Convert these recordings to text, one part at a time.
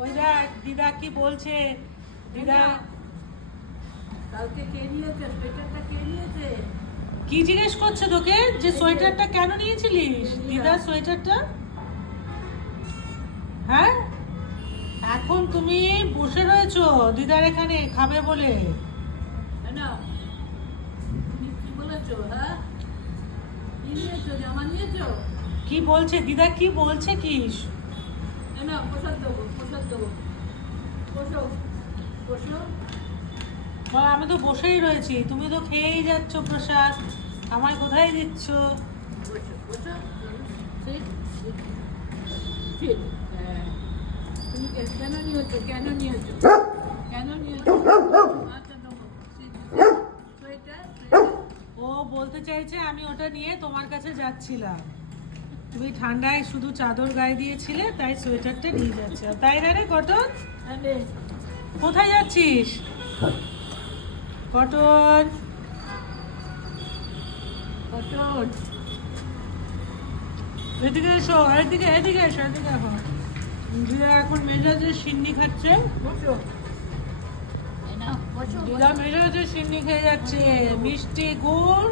ওই দেখ দিদা কি বলছে? দিদা কালকে কে নিয়েছে? সোয়েটারটা কে নিয়েছে? কি জিজ্ঞেস করছে তোকে? যে সোয়েটারটা কেন নিয়েছিলিস? দিদার সোয়েটারটা? হ্যাঁ? এখন তুমি বসে রয়েছো দিদার এখানে খাবে বলে। তুমি কি বলেছ হ্যাঁ? কি নিয়েছো? জামা নিয়েছো? কি বলছে? দিদা কি বলছে কি নাও প্রসাদ দেবো প্রসাদ দেবো বসো বসো মা, আমি তো বসেই রয়েছি। তুমি তো খেয়েই যাচ্ছ প্রসাদ। আমায় কোথায় দিচ্ছ? বসো বসো ঠিক ঠিক তুমি কেন নিয়েছো? কেন নিয়েছো? কেন নিয়েছো? ও বলতে চাইছে আমি ওটা নিয়ে তোমার কাছে যাচ্ছিলাম। তুমি ঠান্ডায় শুধু চাদর গায়ে দিয়েছিলে তাই সোয়েটারটা নিয়ে যাচ্ছে। তাই না রে কটন কোথায় যাচ্ছিস? কটন। কটন। এদিকে এসো এদিকে এদিকে এসো এদিকে এখন দিদা এখন সিন্নি খাচ্ছে। বসো। দিদা সিন্নি খেয়ে যাচ্ছে। মিষ্টি গুড়।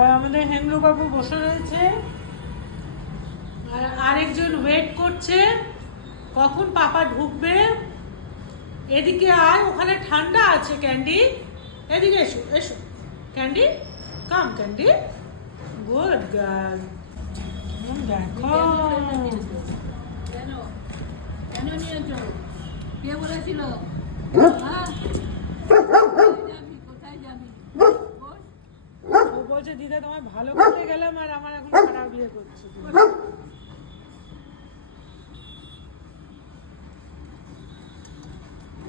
আর আমাদের হেমলু বাবু বসে রয়েছে। আর আরেকজন ওয়েট করছে। কখন পাপা ঢুকবে? এদিকে আয় ওখানে ঠান্ডা আছে ক্যান্ডি। এদিকে এসো এসো। Candy come Candy. Good girl দেখো। কেন? কেন নিয়েছো? কে বলেছিল? হ্যাঁ? কোথায় যাবি কোথায় যাবি বস, ও বলছে দিদা তোমায় ভালো করতে গেলাম আর আমার এখন খারাপ বিয়ে করছে।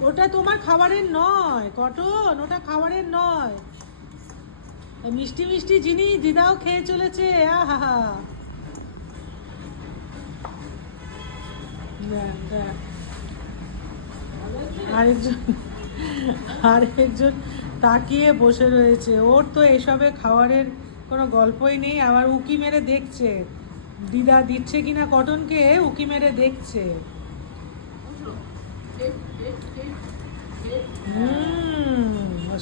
ওটা তোমার খাবারের নয় কটন ওটা খাবারের নয়। মিষ্টি মিষ্টি জিনিস দিদাও খেয়ে চলেছে দেখ, আরেকজন আরেকজন তাকিয়ে বসে রয়েছে। ওর তো এসবে খাওয়ারের কোনো গল্পই নেই আবার উকি মেরে দেখছে। দিদা দিচ্ছে কিনা কটনকে উকি মেরে দেখছে।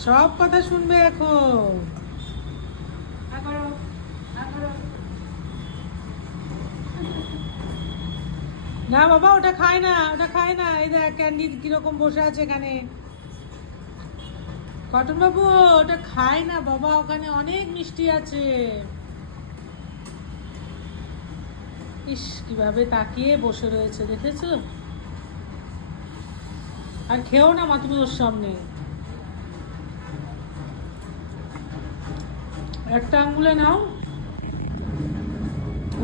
সব কথা শুনবে এখন। না বাবা ওটা খায় না ওটা খায় না। এই দেখ ক্যান্ডি কীরকম বসে আছে এখানে। কটন বাবু ওটা খায় না বাবা, ওখানে অনেক মিষ্টি আছে। ইস, কীভাবে তাকিয়ে বসে রয়েছে, দেখেছ? আর খেও না মা তুমি ওর সামনে। একটা আঙ্গুলে নাও।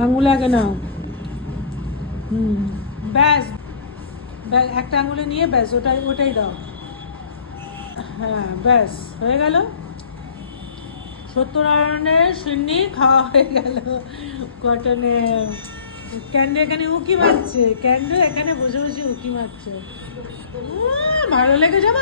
আঙ্গুলে আগে নাও। হুম ব্যাস, একটা আঙুলে নিয়ে ব্যাস, ওটাই ওটাই দাও। হ্যাঁ ব্যাস, হয়ে গেল? সত্যনারায়ণের সিন্নি খাওয়া হয়ে গেল। কটনে ক্যান্ডে এখানে উকি মারছে, ক্যান্ডে এখানে বসে বসে উকি মারছে। ভালো লেগে যাবে